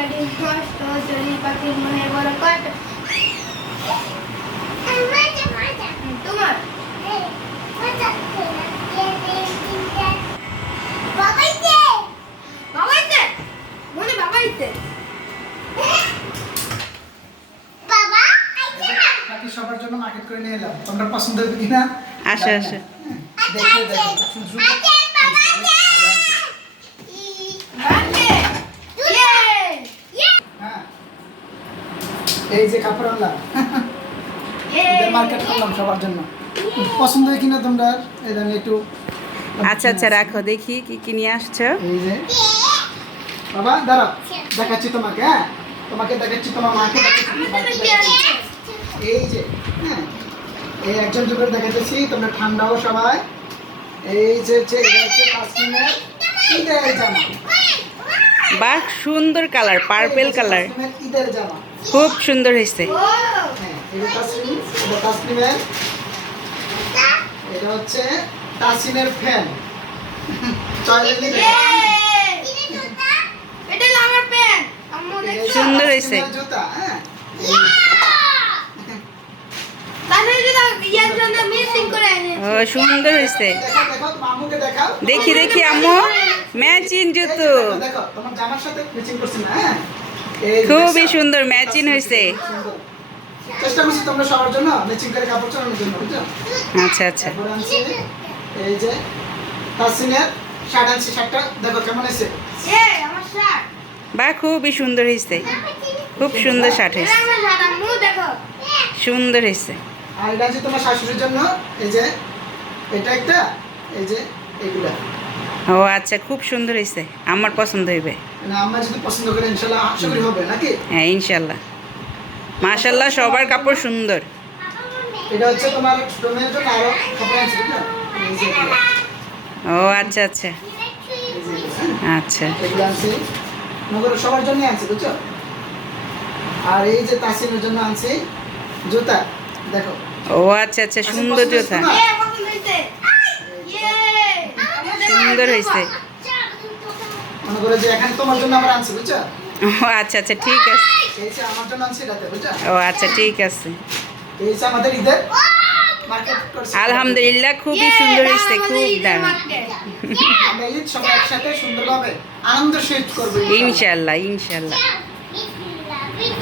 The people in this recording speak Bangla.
একটা ডিম নষ্ট, চড়ুই পাখির মনে বড় কাটা। তোমার বাবাইতে মনে বাবাইতে বাকি সবার জন্য মার্কেট করে নিয়ে এলাম। তোমরা পছন্দ হবে কিনা? আসো আসো। দেখো দেখো খুব দ্রুত। হ্যাঁ এই যে কাপড় আনলাম, মার্কেট করলাম সবার জন্য। পছন্দ হয় কিনা তোমরা? এই জন্য একটু আচ্ছা আচ্ছা রাখো, দেখি কি কি নিয়ে আসছো। এই যে বাবা দাঁড়াও, দেখাচ্ছি তোমাকে। হ্যাঁ তোমাকে দেখাচ্ছি, তোমার মাকে দেখাচ্ছি। এই যে হ্যাঁ এই একজন দুটো দেখাচ্ছি, তোমরা ঠান্ডাও সবাই। এই যে এটা হচ্ছে কাশ্মীরের ঈদের জামা। বাহ, সুন্দর কালার, পার্পেল কালার, কাশ্মীরের ঈদের জামা। খুব সুন্দর হয়েছে। হ্যাঁ এটা কাশ্মীর, এটা কাশ্মীরের, এটা হচ্ছে তাসিনের ফ্যান। এটা হলো আমার প্যান্ট। আম্মু দেখো সুন্দর হয়েছে। জুতা। হ্যাঁ তাহলে যেটা ইয়ার জন্য মিক্সিং করে আনি। ও সুন্দর হয়েছে। দেখো দেখো মামুকে দেখাও। দেখি দেখি আম্মু, ম্যাচিং জুতো, দেখো, দেখো তোমার জামার সাথে ম্যাচিং করছে না? হ্যাঁ এই যে খুবই দেখছো? সুন্দর ম্যাচিং হয়েছে। সুন্দর। চেষ্টা করছি তোমরা সবার জন্য ম্যাচিং করে কাপড় চালানোর জন্য, বুঝছো? আচ্ছা আচ্ছা, তারপরে আনছি এই যে তাসিনের শার্ট আনছি। শার্টটা দেখো কেমন হয়েছে। এই আমার শার্ট। বাহ, খুবই সুন্দর হয়েছে, খুব সুন্দর শার্ট এটা হয়েছে, আমার শার্ট। আম্মু দেখো। সুন্দর হয়েছে। আর এটা আছে তোমার শাশুড়ির জন্য। এই যে এটা একটা, এই যে এগুলা। ও আচ্ছা, খুব সুন্দর হয়েছে, আমার পছন্দ হইবে। মানে আমরা যদি পছন্দ করি ইনশাআল্লাহ আশা করি হবে নাকি? হ্যাঁ ইনশাল্লাহ, মাশাল্লাহ, সবার কাপড় সুন্দর। এটা হচ্ছে তোমার ছোট মেয়ের জন্য আরো কাপড় আনছি, বুঝছো? এই যে এগুলা। ও আচ্ছা আচ্ছা এই যে এগুলা। আচ্ছা, এগুলো আনছি নগর সবার জন্য আনছি, বুঝছো? আর এই যে তাসিনের জন্য আনছি জুতা। দেখো ও আচ্ছা আচ্ছা, সুন্দর জুতা, এই পছন্দ হইছে। ইয়ে সুন্দর হয়েছে। মনে করে যে এখানে তোমার জন্য আমরা আনছি, বুঝছো? ও আচ্ছা আচ্ছা, ঠিক আছে। এই যে আমার জন্য আনছি এটাতে, বুঝছো? ও আচ্ছা ঠিক আছে, এই যে আমাদের ঈদের মার্কেট করছি। আলহামদুলিল্লাহ, খুবই সুন্দর হয়েছে, খুব দারুণ। আমরা ঈদ সবাই একসাথে সুন্দরভাবে আনন্দের সহিত করবো ইনশাল্লাহ ইনশাল্লাহ।